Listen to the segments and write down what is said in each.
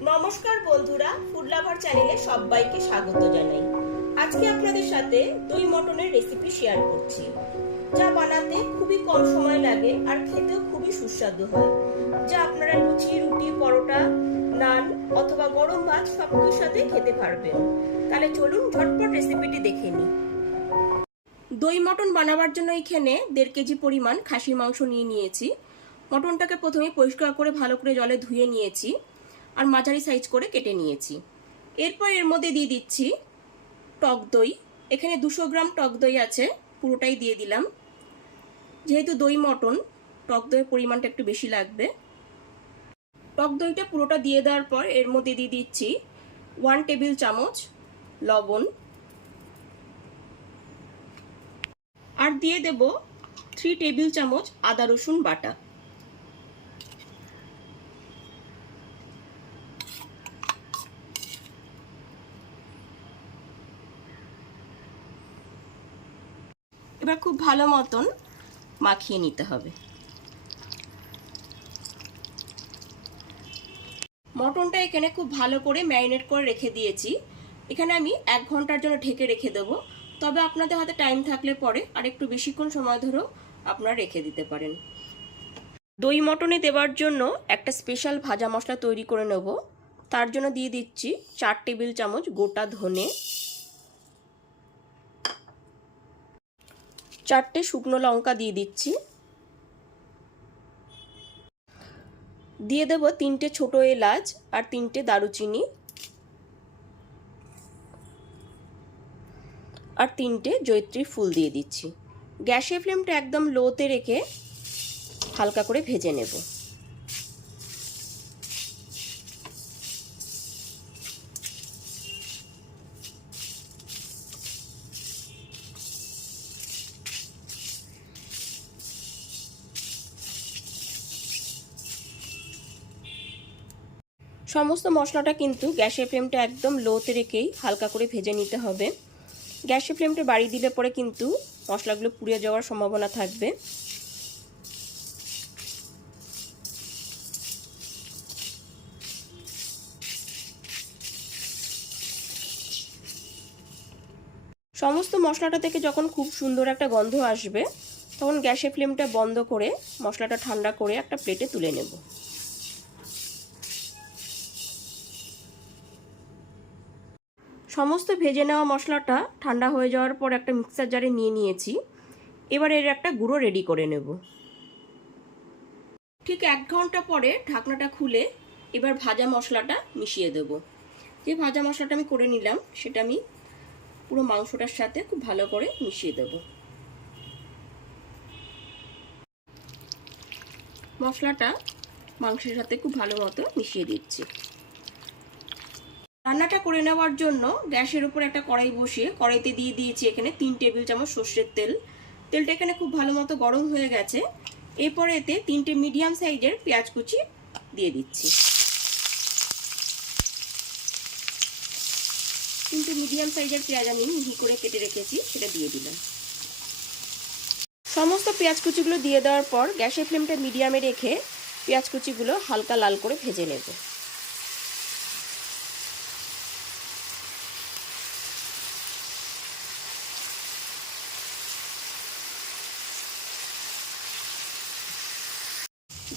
নমস্কার বন্ধুরা food lover চ্যানেলে সবাইকে স্বাগত জানাই। আজকে আপনাদের সাথে দই মটনের রেসিপি শেয়ার করছি, যা বানাতে খুবই কম সময় লাগে আর খেতেও খুবই সুস্বাদু হয়। যা আপনারা লুচি, রুটি, পরোটা, নান অথবা গরম ভাত সবকিছুর সাথে খেতে পারবেন। তাহলে চলুন ঝটপট রেসিপিটি দেখে নিই। দই মটন বানাবার জন্য এখানে দেড় কেজি পরিমাণ খাসির মাংস নিয়ে নিয়েছি। মটনটাকে প্রথমে পরিষ্কার করে ভালো করে জলে ধুয়ে নিয়েছি। আর মাঝারি সাইজ করে কেটে নিয়েছি। এরপর এর মধ্যে দিয়ে দিচ্ছি টক দই। এখানে দুশো গ্রাম টক দই আছে, পুরোটাই দিয়ে দিলাম। যেহেতু দই মটন, টক দইয়ের পরিমাণটা একটু বেশি লাগবে। টক দইটা পুরোটা দিয়ে দেওয়ার পর এর মধ্যে দিয়ে দিচ্ছি ওয়ান টেবিল চামচ লবণ। আর দিয়ে দেব থ্রি টেবিল চামচ আদা রসুন বাটা। এবার খুব ভালো মতন মাখিয়ে নিতে হবে। মটনটা এখানে খুব ভালো করে ম্যারিনেট করে রেখে দিয়েছি। এখানে আমি এক ঘণ্টার জন্য ঢেকে রেখে দেবো। তবে আপনাদের হাতে টাইম থাকলে পরে আর একটু বেশিক্ষণ সময় ধরেও আপনারা রেখে দিতে পারেন। দই মটনে দেওয়ার জন্য একটা স্পেশাল ভাজা মশলা তৈরি করে নেব। তার জন্য দিয়ে দিচ্ছি চার টেবিল চামচ গোটা ধনে। চারটে শুকনো লঙ্কা দিয়ে দিচ্ছি। দিয়ে দেব তিনটে ছোট এলাচ আর তিনটে দারুচিনি। আর তিনটে জৈত্রী ফুল দিয়ে দিচ্ছি। গ্যাসের ফ্লেমটা একদম লোতে রেখে হালকা করে ভেজে নেব। সমস্ত মশলাটা কিন্তু গ্যাসের ফ্লেমটা একদম লোতে রেখেই হালকা করে ভেজে নিতে হবে। গ্যাসের ফ্লেমটা বাড়িয়ে দিলে পরে কিন্তু মশলাগুলো পুড়ে যাওয়ার সম্ভাবনা থাকবে। সমস্ত মশলাটা থেকে যখন খুব সুন্দর একটা গন্ধ আসবে, তখন গ্যাসের ফ্লেমটা বন্ধ করে মশলাটা ঠান্ডা করে একটা প্লেটে তুলে নেব। সমস্ত ভেজে নেওয়া মশলাটা ঠান্ডা হয়ে যাওয়ার পর একটা মিক্সার জারে নিয়ে নিয়েছি। এবার এর একটা গুঁড়ো রেডি করে নেব। ঠিক এক ঘণ্টা পরে ঢাকনাটা খুলে এবার ভাজা মশলাটা মিশিয়ে দেব। যে ভাজা মশলাটা আমি করে নিলাম, সেটা আমি পুরো মাংসটার সাথে খুব ভালো করে মিশিয়ে দেব। মশলাটা মাংসের সাথে খুব ভালো মতো মিশিয়ে দিচ্ছি। রান্নাটা করে নেওয়ার জন্য গ্যাসের উপর একটা কড়াই বসিয়ে কড়াইতে দিয়ে দিয়েছি এখানে তিন টেবিল চামচ সর্ষের তেল। তেলটা এখানে খুব ভালো মতো গরম হয়ে গেছে। এরপরে এতে তিনটে মিডিয়াম সাইজের পেঁয়াজ কুচি দিয়ে দিচ্ছি। তিনটে মিডিয়াম সাইজের পেঁয়াজ আমি মিহি করে কেটে রেখেছি, সেটা দিয়ে দিলাম। সমস্ত পেঁয়াজ কুচিগুলো দিয়ে দেওয়ার পর গ্যাসের ফ্লেমটা মিডিয়ামে রেখে পেঁয়াজ কুচিগুলো হালকা লাল করে ভেজে নেব।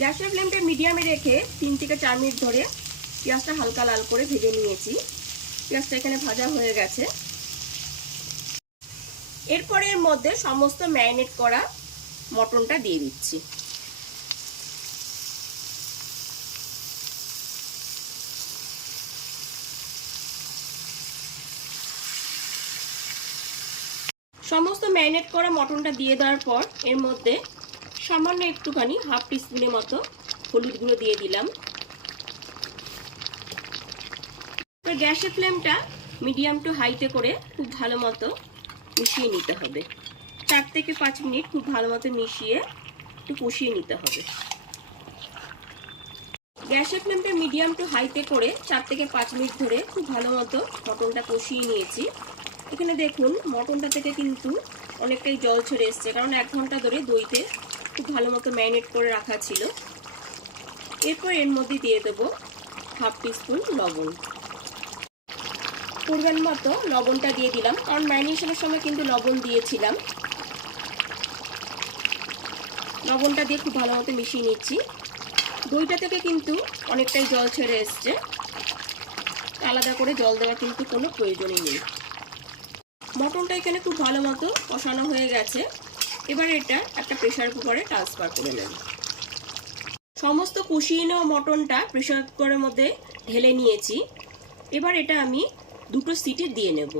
গ্যাসের ফ্লেমটা মিডিয়ামে রেখে তিন থেকে চার মিনিট ধরে পেঁয়াজটা হালকা লাল করে ভেজে নিয়েছি। পেঁয়াজটা এখানে ভাজা হয়ে গেছে। এরপরে এর মধ্যে সমস্ত ম্যারিনেট করা মটনটা দিয়ে দিচ্ছি। সমস্ত ম্যারিনেট করা মটনটা দিয়ে দেওয়ার পর এর মধ্যে সামান্য একটুখানি হাফ টিস্পুনের মতো হলুদ গুঁড়ো দিয়ে দিলাম। গ্যাসের ফ্লেমটা মিডিয়াম টু হাইতে করে খুব ভালো মতো মিশিয়ে নিতে হবে। চার থেকে পাঁচ মিনিট খুব ভালো মতো মিশিয়ে একটু কষিয়ে নিতে হবে। গ্যাসের ফ্লেমটা মিডিয়াম টু হাইতে করে চার থেকে পাঁচ মিনিট ধরে খুব ভালো মতো মটনটা কষিয়ে নিয়েছি। এখানে দেখুন, মটনটা থেকে কিন্তু অনেকটাই জল ছেড়ে এসছে, কারণ এক ঘণ্টা ধরে দইতে খুব ভালো মতো ম্যারিনেট করে রাখা ছিল। এরপর এর মধ্যে দিয়ে দেবো হাফ টিস্পুন লবণ। পরিমাণ মতো লবণটা দিয়ে দিলাম, কারণ ম্যারিনেশনের সময় কিন্তু লবণ দিয়েছিলাম। লবণটা দিয়ে খুব ভালো মতো মিশিয়ে নিচ্ছি। দইটা থেকে কিন্তু অনেকটাই জল ছেড়ে এসছে। আলাদা করে জল দেওয়ার কিন্তু কোনো প্রয়োজনই নেই। মটনটা এখানে খুব ভালো মতো কষানো হয়ে গেছে। এবার এটা একটা প্রেশার কুকারে ট্রান্সফার করে নেব। সমস্ত কষিয়ে নেওয়া মটনটা প্রেশার কুকারের মধ্যে ঢেলে নিয়েছি। এবার এটা আমি দুটো সিটি দিয়ে নেব।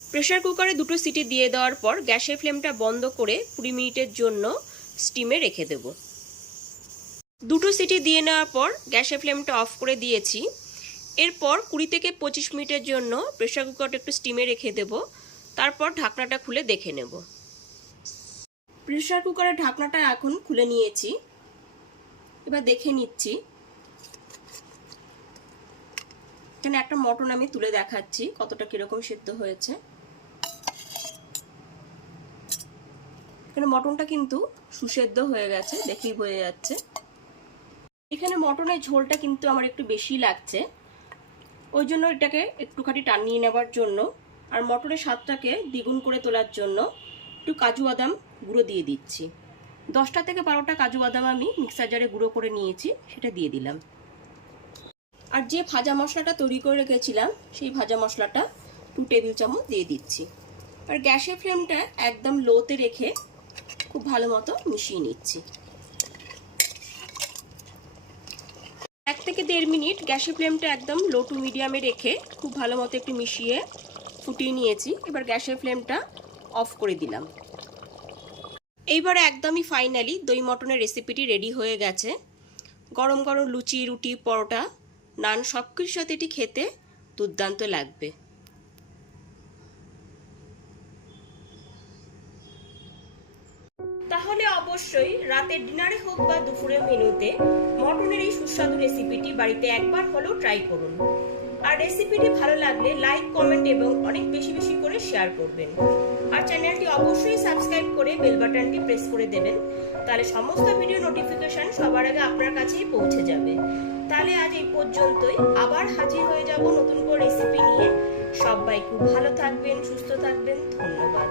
প্রেশার কুকারে দুটো সিটি দিয়ে দেওয়ার পর গ্যাসের ফ্লেমটা বন্ধ করে কুড়ি মিনিটের জন্য স্টিমে রেখে দেব। দুটো সিটি দিয়ে নেওয়ার পর গ্যাসের ফ্লেমটা অফ করে দিয়েছি। এরপর কুড়ি থেকে পঁচিশ মিনিটের জন্য প্রেশার কুকারটা একটু স্টিমে রেখে দেব। তারপর ঢাকনাটা খুলে দেখে নেব। প্রেশার কুকারের ঢাকনাটা এখন খুলে নিয়েছি। এবার দেখে নিচ্ছি। এখানে একটা মটন আমি তুলে দেখাচ্ছি, কতটা কীরকম সেদ্ধ হয়েছে। এখানে মটনটা কিন্তু সুসেদ্ধ হয়ে গেছে, দেখেই হয়ে যাচ্ছে। এখানে মটনের ঝোলটা কিন্তু আমার একটু বেশি লাগছে। ওই জন্য এটাকে একটুখানি টানিয়ে নেবার জন্য আর মটরের স্বাদটাকে দ্বিগুণ করে তোলার জন্য একটু কাজু বাদাম গুঁড়ো দিয়ে দিচ্ছি। দশটা থেকে বারোটা কাজু বাদাম আমি মিক্সার জারে গুঁড়ো করে নিয়েছি, সেটা দিয়ে দিলাম। আর যে ভাজা মশলাটা তৈরি করে রেখেছিলাম, সেই ভাজা মশলাটা টু টেবিল চামচ দিয়ে দিচ্ছি। আর গ্যাসের ফ্লেমটা একদম লোতে রেখে খুব ভালো মতো মিশিয়ে নিচ্ছি। এক থেকে দেড় মিনিট গ্যাসের ফ্লেমটা একদম লো টু মিডিয়ামে রেখে খুব ভালো মতো একটু মিশিয়ে ফুটিয়ে নিয়েছি। এবার গ্যাসের ফ্লেমটা অফ করে দিলাম। এইবার একদমই ফাইনালি দই মটনের রেসিপিটি রেডি হয়ে গেছে। গরম গরম লুচি, রুটি, পরোটা, নান সব কিছুর সাথে এটি খেতে দুর্দান্ত লাগবে। তাহলে অবশ্যই রাতের ডিনারে হোক বা দুপুরে মেনুতে, মটনের এই সুস্বাদু রেসিপিটি বাড়িতে একবার হলেও ট্রাই করুন। আর রেসিপিটি ভালো লাগলে লাইক কমেন্ট এবং অনেক বেশি বেশি করে শেয়ার করবেন। আর চ্যানেলটি অবশ্যই সাবস্ক্রাইব করে বেল বাটনটি প্রেস করে দেবেন, তাহলে সমস্ত ভিডিও নোটিফিকেশন সবার আগে আপনার কাছেই পৌঁছে যাবে। তাহলে আজ এই পর্যন্তই, আবার হাজির হয়ে যাব নতুন করে রেসিপি নিয়ে। সবাই খুব ভালো থাকবেন, সুস্থ থাকবেন, ধন্যবাদ।